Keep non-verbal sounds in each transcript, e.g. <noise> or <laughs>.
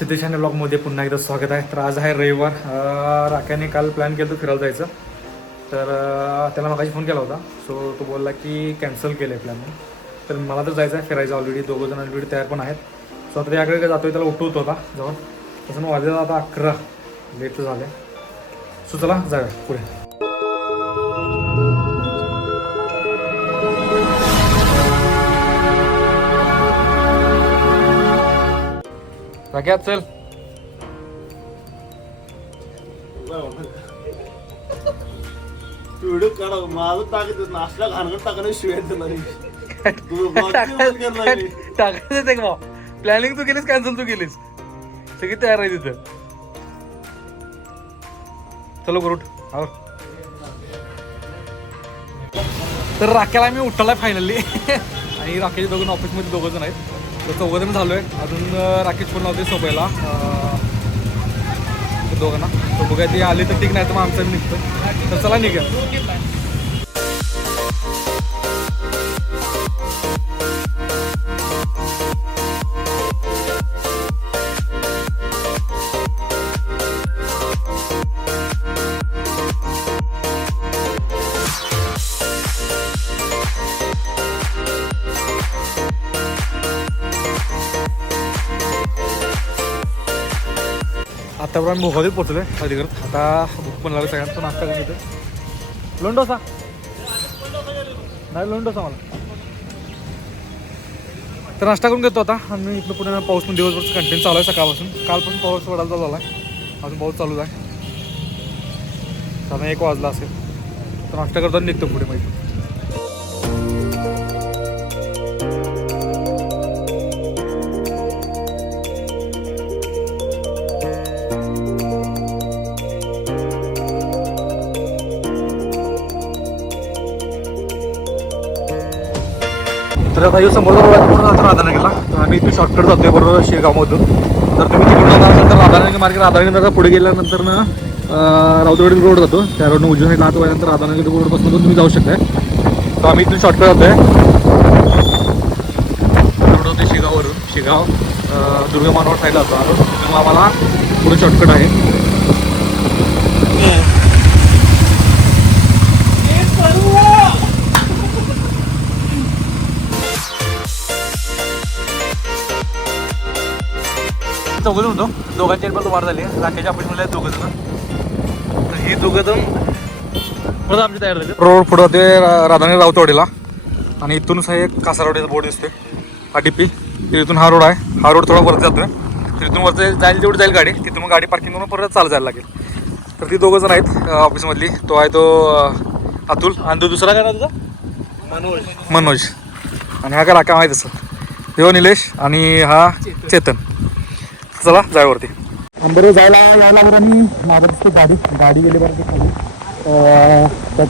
सिद्धेश आणि ब्लॉगमध्ये पुन्हा एकदा स्वागत आहे. तर आज आहे रविवार. राख्याने काल प्लॅन केलं होतं फिरायला जायचं. तर त्याला मगाशी फोन केला होता. सो तो बोलला की कॅन्सल केलं आहे प्लॅन तर मला तर जायचं आहे फिरायचं ऑलरेडी दोघं जण ऑलरेडी तयार पण आहेत. सो आता त्याकडे आहे त्याला उठवत होता जवळ तसं मग वाजलेला आता अकरा. लेट झाले सो चला जाऊया पुढे. राख्या चल. व्हिडिओ काढा माझं टाकत नाश्ता घाणगड टाकणं शिवाय नाही. प्लॅनिंग <laughs> तू केलीस कॅन्सल तू केलीस? सगळी तयार आहे तिथं. चलो करू आवर. तर राख्याला आम्ही उठवलाय फायनली <laughs> आणि राखेचे दोघं ऑफिसमध्ये दोघं जण आहेत. तर चौघं जण झालो आहे अजून राकेश फोन लावते सोबयला दोघांना तर बघा ते आली तर ठीक नाही तर मग आमचं निघतो. तर चला निघा आतापर्यंत भोगावीत आहे अधिकृत आता भूक पण लागली सगळ्यांना तो नाश्ता करून येतो लोंडोसा नाही लोंडोसा मला. तर नाश्ता करून घेतो आता. आणि इथलं पुढे पाऊस पण दिवसभर कंटिन्यू चालू आहे सकाळपासून. काल पण पाऊस वडायला चालू झाला. आहे अजून पाऊस चालूच आहे. साधारण एक वाजला असेल. तर नाश्ता करताना निघतो पुढे माहिती तर आता ह्यो समोर रोड राधानगरला. तर आम्ही इथे शॉर्टकट जातोय बरोबर शेगावमधून. तर तुम्ही तिकडून जाणार असाल तर राधानगर मार्ग राधानगर पुढे गेल्यानंतर ना राऊतवाडी रोड जातो. त्या रोडनं उजव्या साईडला हात वळल्यानंतर राधानगर रोडपासून तुम्ही जाऊ शकताय. तर आम्ही इथून शॉर्टकट जातोय. रोड होते शेगाववरून. शेगाव दुर्गा मानवड साईडला जातो आम्हाला पुढे शॉर्टकट आहे. चौघं जण होतो. दोघांची पण वाढ झाली. राखेच्या ऑफिसमध्ये आहेत दोघं जण. तर ही दोघं जण परत आमची तयार झाली. रोड पुढं होते रा- राधानगर राऊतवाडीला आणि इथूनच हा एक कासारवाडीचा बोर्ड दिसतोय. हा टिपी तिथून हा रोड आहे. हा रोड थोडा वरती जातोय. तिथून वरती जाईल तेवढी जाईल गाडी. तिथून मग गाडी पार्किंग करून परत चालत जायला लागेल. तर ती दोघं जण आहेत ऑफिसमधली तो आहे तो अतुल. आणि तो दुसरा काय ना तुझा मनोज. मनोज. आणि हा काय राखा माहीत असं हो निलेश आणि हा चेतन. चला जायवरती आंबरे जायला यायला बरं मी माझं दिसते गाडी गाडी गेली बरं खाली अं, त्या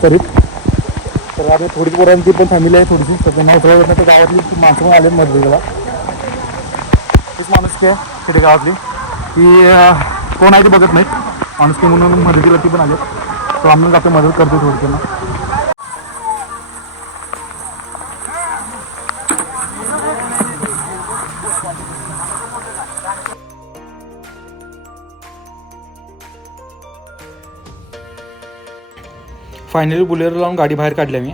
तर आम्ही थोडी पोरांची पण फॅमिली आहे थोडीशी. तर त्यांना उतरवलं तर गावातली माणसं आले मदतीला तीच माणुसकी आहे तिथे गावातली. की कोण आहे ती बघत नाही माणुसकी म्हणून मदतीला ती पण आले तर आम्ही आपली मदत करतो थोडक्यांना. फायनली बुलेरो लावून गाडी बाहेर काढली मी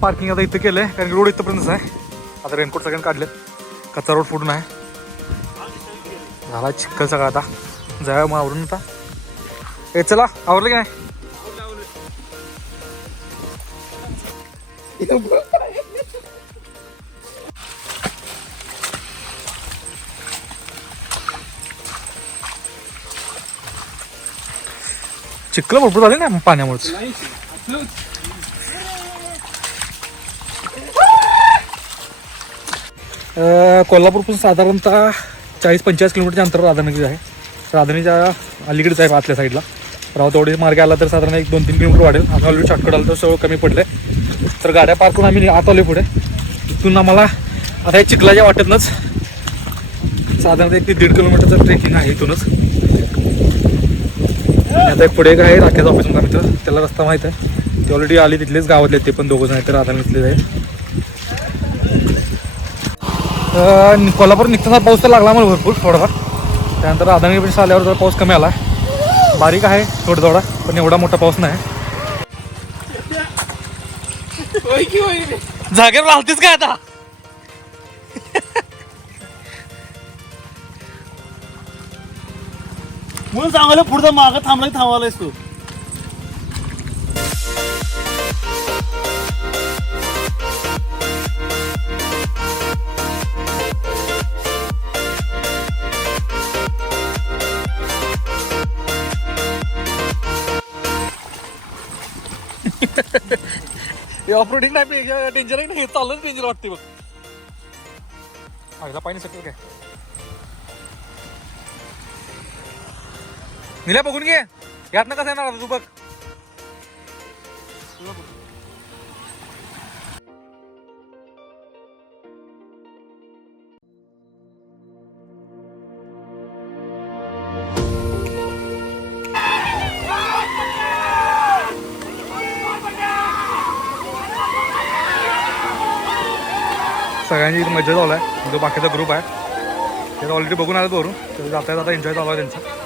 पार्किंग आता इथं केलं आहे कारण की रोड इथंपर्यंतच आहे. आता रेनकोट सगळ्यांनी काढलेत. कच्चा रोड फुटून आहे. झाला चिखल सगळा आता. जाऊया मग आवरून आता. ए चला आवरलं की नाही? चिखल भरपूर झाले ना पाण्यामुळेच. कोल्हापूरपासून साधारणतः चाळीस पंचेचाळीस किलोमीटरच्या अंतर राधानगरी आहे. राधानगरीच्या अलीकडेच आहे आतल्या साईडला. रावतवाडी मार्ग आला तर साधारण एक दोन तीन किलोमीटर वाढेल. आता ऑलरेडी शॉर्टकट आलं तर सगळं कमी पडले तर गाड्या पार्क करून आम्ही आत आलो पुढे. तिथून आम्हाला आता हे चिखलाच्या वाटेतनंच साधारणतः एक ते दीड किलोमीटरचं ट्रेकिंग आहे इथूनच. आता एक पुढे एक आहे राखेचं ऑफिस म्हणून मित्र. त्याला रस्ता माहीत आहे. ते ऑलरेडी आली तिथलेच गावातले ते पण दोघं जण आहेत ते राधानगरीतलेच आहे. अं, कोल्हापूर निघताना पाऊस तर लागला मला भरपूर थोडाफार. त्यानंतर राधानगरी आल्यावर जर पाऊस कमी आला. बारीक आहे थोडा थोडा पण एवढा मोठा पाऊस नाही. जागेवर राहतेच काय आता? म्हणून सांगायला पुढचं मागं थांबला की थांबवायलास तू. ऑफ डेंजर नाही डेंजर हे चाललं डेंजर वाटते बघ. आईला पाणी सगळं काय? निल्या बघून घे. यातनं कसं येणार आता तू बघ. सगळ्यांची मजा चालू आहे. जो बाकीचा ग्रुप आहे. ते ऑलरेडी बघून आलं वरून. तर जाता जाता एन्जॉय चालू आहे त्यांचा.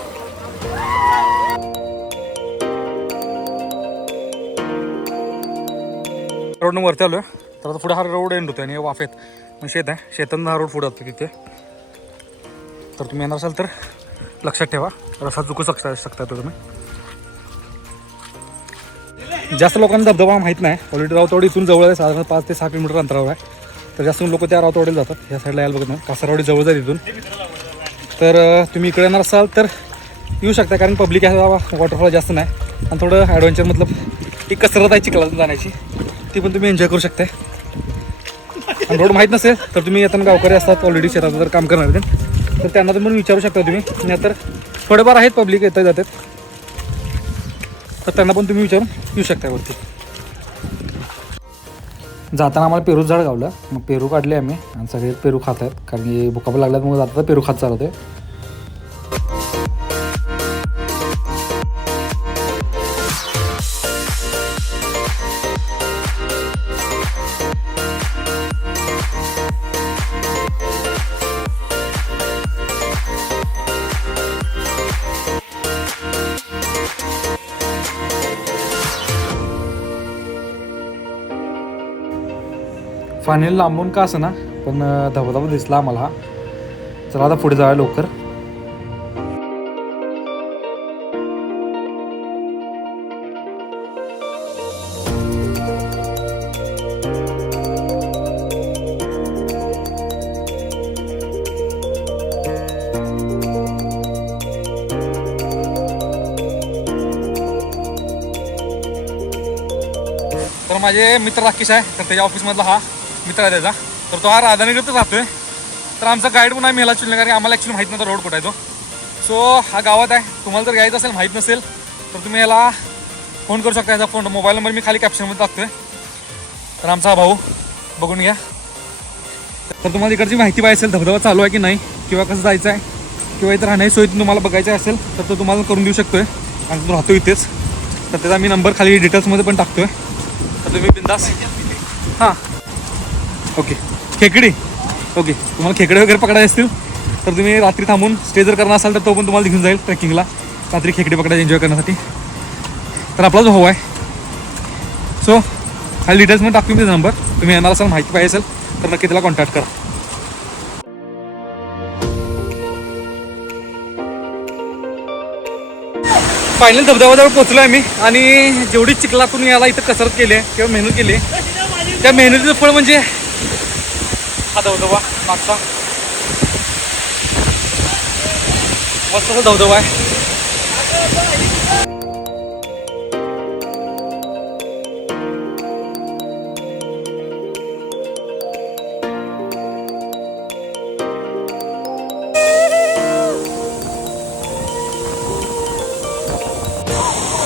रोडनं वरती आलो तर आता पुढे हा रोड एंड होतो आणि वाफेत मग शेत आहे. शेतांना हा रोड पुढे होतो तिथे तर तुम्ही येणार असाल तर लक्षात ठेवा. रसा चुकू शकता शकता तुम्ही. जास्त लोकांना धबधबा माहीत नाही. ऑलरेडी रावतवाडी इथून जवळ आहे. साधारण पाच ते सहा किलोमीटर अंतरावर आहे. तर जास्त लोक त्या रावतवाडीला जातात. या साईडला यायला बघत नाही. कासारवाडी जवळ आहे इथून. तर तुम्ही इकडे येणार असाल तर येऊ शकता कारण पब्लिक आहे वॉटरफॉल जास्त नाही. आणि थोडं ॲडव्हेंचर मतलब एक कसरत आहे चिखलातून जाण्याची. ती पण तुम्ही एन्जॉय करू शकता. आणि रोड माहीत नसेल तर तुम्ही येताना गावकरी असतात ऑलरेडी शेतात जर काम करणार आहेत. तर त्यांना तुम्ही विचारू शकता तुम्ही. नाहीतर थोडेफार आहेत पब्लिक येतात जातात. तर त्यांना पण तुम्ही विचारून येऊ शकता वरती. जाताना आम्हाला पेरूच झाड गावलं. मग पेरू काढले आम्ही आणि सगळे पेरू खात आहेत. कारण की भुकाप लागल्यात मग जाता पेरू खात चालवते फायनल लांबून का असं ना पण धबधबा दिसला आम्हाला. हा चला आता पुढे जाऊया लवकर. तर माझे मित्र राकेश आहे तर त्याच्या ऑफिसमधला हा. मित्र आहे त्याचा तर तो हा राधानगरीतच राहतोय. तर आमचा गाईड पण आम्ही ह्याला चिल्ला कारण आम्हाला ॲक्च्युली माहीत नव्हता रोड कुठं आहे तो. सो हा गावात आहे. तुम्हाला जर घ्यायचं असेल माहीत नसेल तर तुम्ही याला फोन करू शकता. याचा फोन मोबाईल नंबर मी खाली कॅप्शनमध्ये टाकतोय. तर आमचा हा भाऊ बघून घ्या. तर तुम्हाला इकडची माहिती पाहिजे असेल धबधबा चालू आहे की नाही किंवा कसं जायचं आहे किंवा इथं राहण्याची सोय तुम्हाला बघायची असेल तर तो तुम्हाला करून देऊ शकतोय. आणि तो राहतो इथेच. तर त्याचा मी नंबर खाली डिटेल्समध्ये पण टाकतोय. तर तुम्ही बिंदास हां. ओके. खेकडी. ओके. तुम्हाला खेकडे वगैरे पकडायचे असतील तर तुम्ही रात्री थांबून स्टे जर करणार असाल तर तो पण तुम्हाला घेऊन जाईल ट्रेकिंगला रात्री खेकडे पकडायचे एन्जॉय करण्यासाठी. तर आपला जो हवा आहे. सो खाली डिटेल्समध्ये टाकतो मी नंबर तुम्ही येणार असाल माहिती पाहिजे असेल तर नक्की त्याला कॉन्टॅक्ट करा. फायनल धबधब्याजवळ पोहोचलो आहे मी आणि जेवढी चिखलातून याला इथं कसरत केली आहे किंवा मेहनत केली आहे त्या मेहनतीचं फळ म्हणजे हा धबधबा मागचा. मस्त असा धबधबा आहे.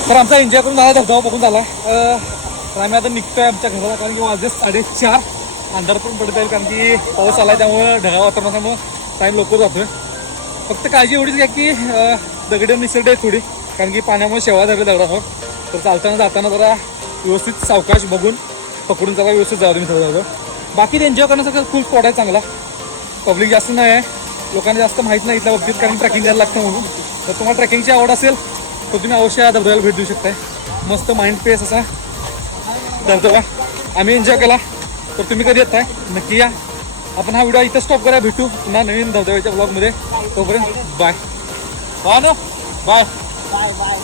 तर आमचा एन्जॉय करून झाला धबधबा बघून झाला. तर आम्ही आता निघतोय आमच्या घराला कारण की वाजले साडेचार. अंधार पण पडत आहे कारण की पाऊस आला त्यामुळे ढगाळ वातावरणामुळं टाईम लवकर जातोय. फक्त काळजी एवढीच घ्या की दगडं दगड निसर्ग आहे थोडी कारण की पाण्यामुळे शेवा झाले दगडावर हो. तर चालताना जाताना जरा व्यवस्थित सावकाश बघून पकडून जरा व्यवस्थित जावं तुम्ही सगळं बाकी एन्जॉय करण्यासारखं खूप स्पॉट आहे चांगला. पब्लिक जास्त नाही आहे. लोकांना जास्त माहीत नाही इथल्या बाबतीत कारण ट्रेकिंग जायला लागतं म्हणून. तर तुम्हाला ट्रॅकिंगची आवड असेल तर तुम्ही अवश्य या धबधब्याला भेट देऊ शकताय. मस्त माइंड पेस असा धबधबा. आम्ही एन्जॉय केला. तर तुम्ही कधी येत आहे नक्की या. आपण हा व्हिडिओ इथं स्टॉप करा भेटू पुन्हा नवीन धबधब्याच्या ब्लॉगमध्ये तोपर्यंत बाय हा ना? Bye bye bye